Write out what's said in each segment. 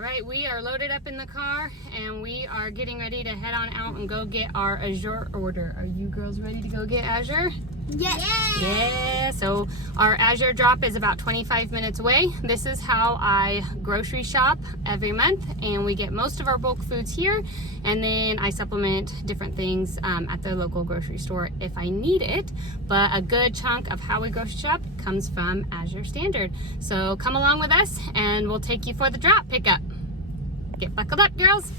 All right, we are loaded up in the car and we are getting ready to head on out and go get our Azure order. Are you girls ready to go get Azure? Yes. Yeah, so our Azure drop is about 25 minutes away. This is how I grocery shop every month, and we get most of our bulk foods here, and then I supplement different things at the local grocery store if I need it. But a good chunk of how we grocery shop comes from Azure Standard. So come along with us and we'll take you for the drop pickup. Get buckled up, girls.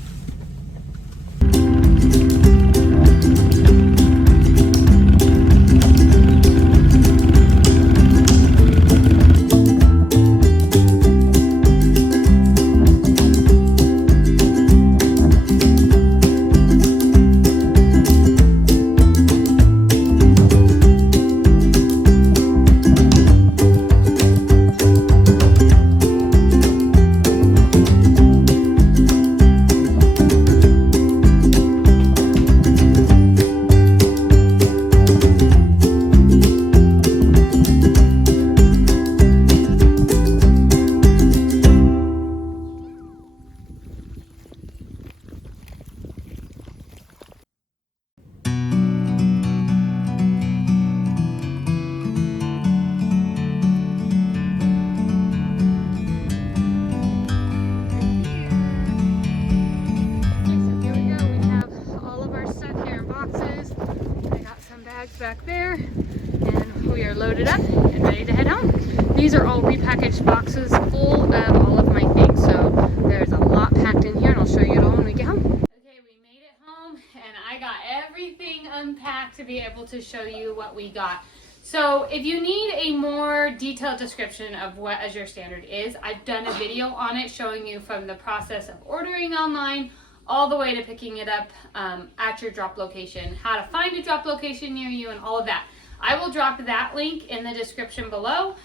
Back there, and we are loaded up and ready to head home. These are all repackaged boxes full of all of my things, so there's a lot packed in here, and I'll show you it all when we get home. Okay, we made it home and I got everything unpacked to be able to show you what we got. So if you need a more detailed description of what Azure Standard is, I've done a video on it showing you from the process of ordering online all the way to picking it up at your drop location, how to find a drop location near you, and all of that. I will drop that link in the description below.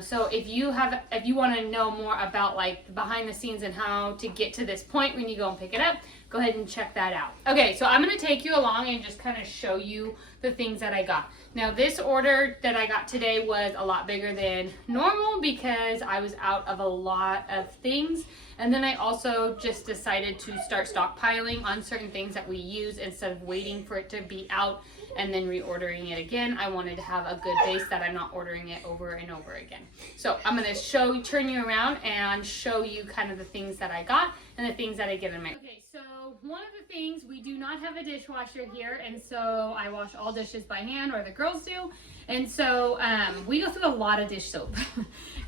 So if you want to know more about like behind the scenes and how to get to this point when you go and pick it up, go ahead and check that out. Okay, so I'm going to take you along and just kind of show you the things that I got. Now this order that I got today was a lot bigger than normal because I was out of a lot of things. And then I also just decided to start stockpiling on certain things that we use instead of waiting for it to be out and then reordering it again. I wanted to have a good base that I'm not ordering it over and over again. So I'm going to turn you around and show you kind of the things that I got and the things that I get in my... Okay, so one of the things, we do not have a dishwasher here, and so I wash all dishes by hand, or the girls do. And so we go through a lot of dish soap.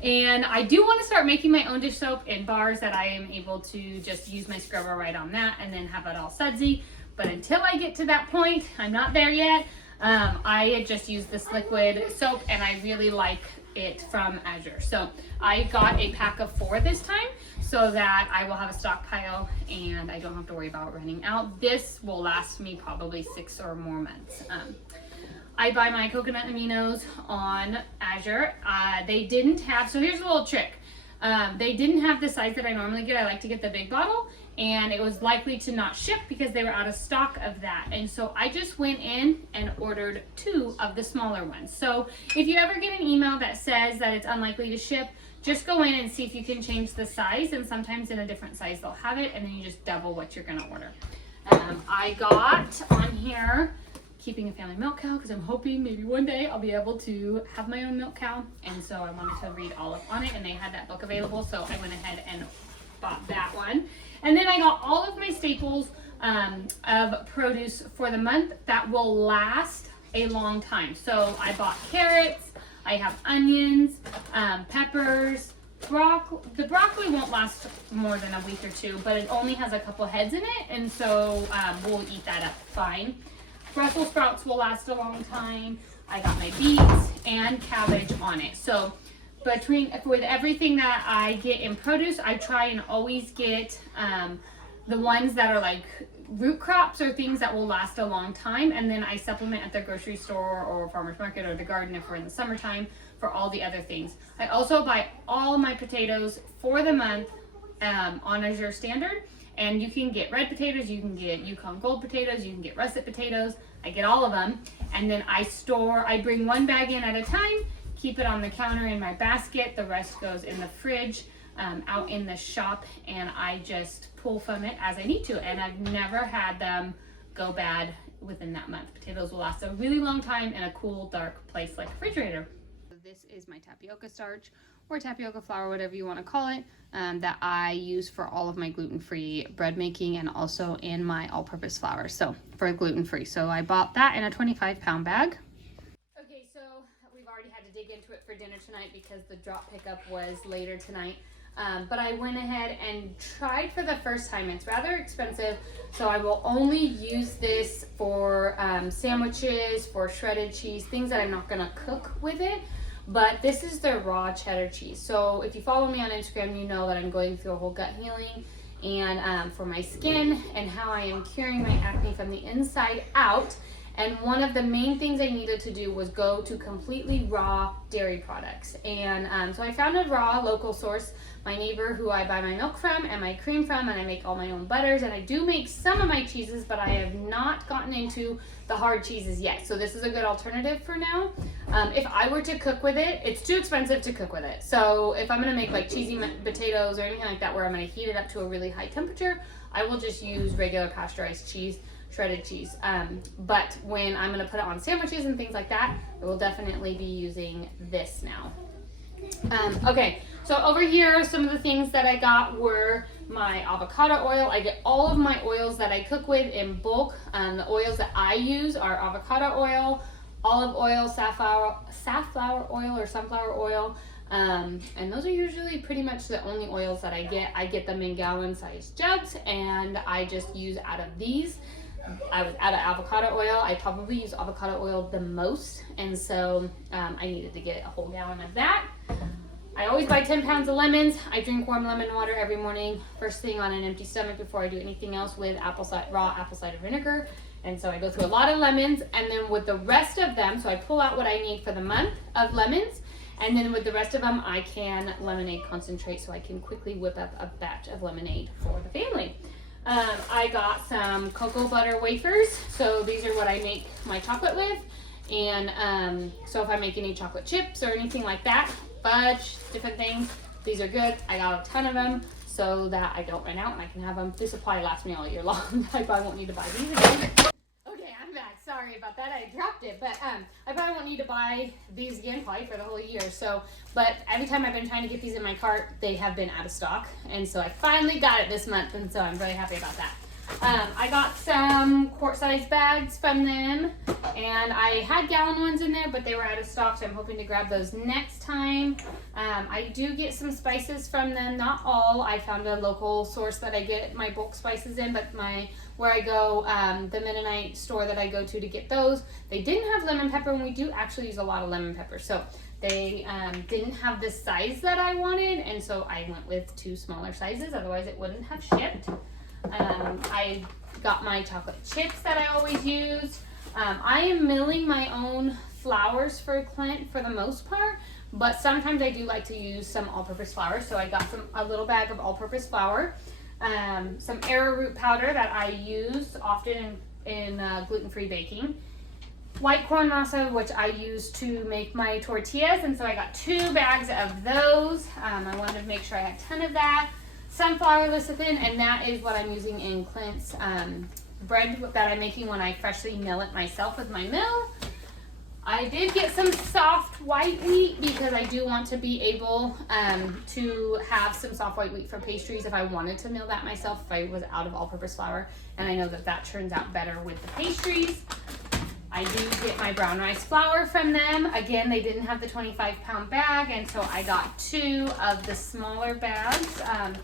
And I do want to start making my own dish soap in bars that I am able to just use my scrubber right on that and then have it all sudsy. But until I get to that point, I'm not there yet. I just use this liquid soap and I really like it from Azure. So I got a pack of 4 this time so that I will have a stockpile and I don't have to worry about running out. This will last me probably 6 or more months. I buy my coconut aminos on Azure. They didn't have, so here's a little trick. They didn't have the size that I normally get. I like to get the big bottle, and it was likely to not ship because they were out of stock of that. And so I just went in and ordered 2 of the smaller ones. So if you ever get an email that says that it's unlikely to ship, just go in and see if you can change the size, and sometimes in a different size they'll have it, and then you just double what you're gonna order. I got on here keeping a family milk cow because I'm hoping maybe one day I'll be able to have my own milk cow, and so I wanted to read all up on it, and they had that book available, so I went ahead and bought that one. And then I got all of my staples of produce for the month that will last a long time. So I bought carrots, I have onions, peppers, broccoli. The broccoli won't last more than a week or 2, but it only has a couple heads in it, and so we'll eat that up fine. Brussels sprouts will last a long time. I got my beets and cabbage on it. So with everything that I get in produce, I try and always get the ones that are like root crops or things that will last a long time, and then I supplement at the grocery store or farmer's market or the garden if we're in the summertime for all the other things. I also buy all my potatoes for the month on Azure Standard. And you can get red potatoes, you can get Yukon Gold potatoes, you can get russet potatoes. I get all of them. And then I bring 1 bag in at a time, keep it on the counter in my basket. The rest goes in the fridge out in the shop, and I just pull from it as I need to, and I've never had them go bad within that month. Potatoes will last a really long time in a cool, dark place like a refrigerator. This is my tapioca starch or tapioca flour, whatever you want to call it, that I use for all of my gluten-free bread making and also in my all-purpose flour, so for gluten-free. So I bought that in a 25-pound bag. Okay, so we've already had to dig into it for dinner tonight because the drop pickup was later tonight. But I went ahead and tried for the first time. It's rather expensive, so I will only use this for sandwiches, for shredded cheese, things that I'm not going to cook with it. But this is the raw cheddar cheese. So if you follow me on Instagram, you know that I'm going through a whole gut healing and for my skin and how I am curing my acne from the inside out. And one of the main things I needed to do was go to completely raw dairy products. And so I found a raw local source, my neighbor who I buy my milk from and my cream from, and I make all my own butters, and I do make some of my cheeses, but I have not gotten into the hard cheeses yet. So this is a good alternative for now. If I were to cook with it, it's too expensive to cook with it. So if I'm gonna make like cheesy potatoes or anything like that where I'm gonna heat it up to a really high temperature, I will just use regular pasteurized cheese, shredded cheese. But when I'm gonna put it on sandwiches and things like that, I will definitely be using this now. Okay, so over here, some of the things that I got were my avocado oil. I get all of my oils that I cook with in bulk. The oils that I use are avocado oil, olive oil, safflower oil or sunflower oil. And those are usually pretty much the only oils that I get. I get them in gallon-sized jugs, and I just use out of these. I was out of avocado oil. I probably use avocado oil the most, and so I needed to get a whole gallon of that. I always buy 10 pounds of lemons. I drink warm lemon water every morning, first thing on an empty stomach before I do anything else with raw apple cider vinegar. And so I go through a lot of lemons, and then with the rest of them, so I pull out what I need for the month of lemons, and then with the rest of them, I can lemonade concentrate so I can quickly whip up a batch of lemonade for the family. I got some cocoa butter wafers, so these are what I make my chocolate with. And so if I make any chocolate chips or anything like that, fudge, different things, these are good. I got a ton of them so that I don't run out and I can have them. This supply lasts me all year long. I probably won't need to buy these again. Okay, I'm back. Sorry about that. I dropped it, but I probably won't need to buy these again probably for the whole year. So, but every time I've been trying to get these in my cart, they have been out of stock, and so I finally got it this month, and so I'm very happy about that. I got some quart-sized bags from them, and I had gallon ones in there, but they were out of stock, so I'm hoping to grab those next time. I do get some spices from them, not all. I found a local source that I get my bulk spices in, but where I go, the Mennonite store that I go to get those, they didn't have lemon pepper, and we do actually use a lot of lemon pepper, so they didn't have the size that I wanted, and so I went with 2 smaller sizes, otherwise it wouldn't have shipped. I got my chocolate chips that I always use. I am milling my own flours for Clint for the most part, but sometimes I do like to use some all-purpose flour. So I got a little bag of all-purpose flour, some arrowroot powder that I use often in gluten-free baking, white corn masa, which I use to make my tortillas, and so I got 2 bags of those. I wanted to make sure I had a ton of that. Sunflower lecithin, and that is what I'm using in Clint's bread that I'm making when I freshly mill it myself with my mill. I did get some soft white wheat because I do want to be able to have some soft white wheat for pastries if I wanted to mill that myself, if I was out of all-purpose flour, and I know that that turns out better with the pastries. I do get my brown rice flour from them. Again, they didn't have the 25-pound bag, and so I got 2 of the smaller bags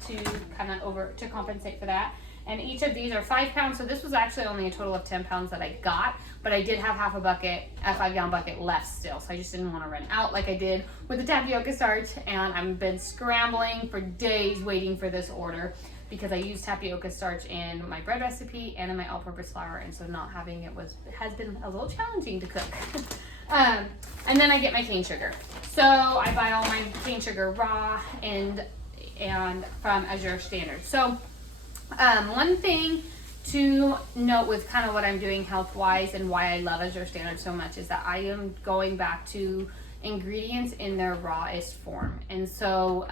to compensate for that. And each of these are 5 pounds, so this was actually only a total of 10 pounds that I got, but I did have a 5-gallon bucket left still, so I just didn't want to run out like I did with the tapioca starch, and I've been scrambling for days waiting for this order, because I use tapioca starch in my bread recipe and in my all-purpose flour, and so not having it has been a little challenging to cook. And then I get my cane sugar. So I buy all my cane sugar raw and from Azure Standard. So one thing to note with kind of what I'm doing health-wise and why I love Azure Standard so much is that I am going back to ingredients in their rawest form. And so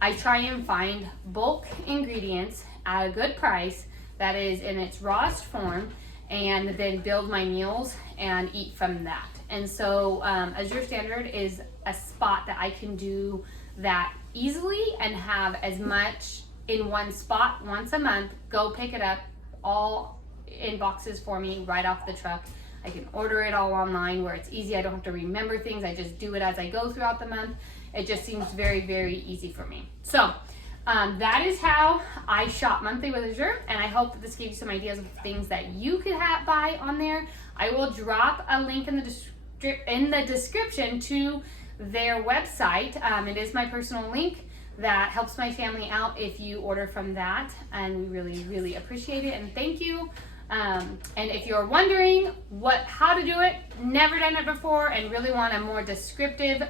I try and find bulk ingredients at a good price that is in its rawest form, and then build my meals and eat from that. And so Azure Standard is a spot that I can do that easily and have as much in one spot once a month. Go pick it up all in boxes for me right off the truck. I can order it all online where it's easy. I don't have to remember things. I just do it as I go throughout the month. It just seems very, very easy for me. So that is how I shop monthly with Azure, and I hope that this gave you some ideas of things that you could buy on there. I will drop a link in the description to their website. It is my personal link that helps my family out if you order from that, and we really, really appreciate it, and thank you. And if you're wondering how to do it, never done it before, and really want a more descriptive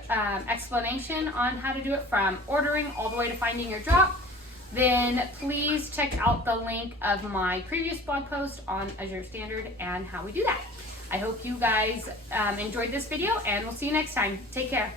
explanation on how to do it from ordering all the way to finding your drop, then please check out the link of my previous blog post on Azure Standard and how we do that. I hope you guys enjoyed this video, and we'll see you next time. Take care.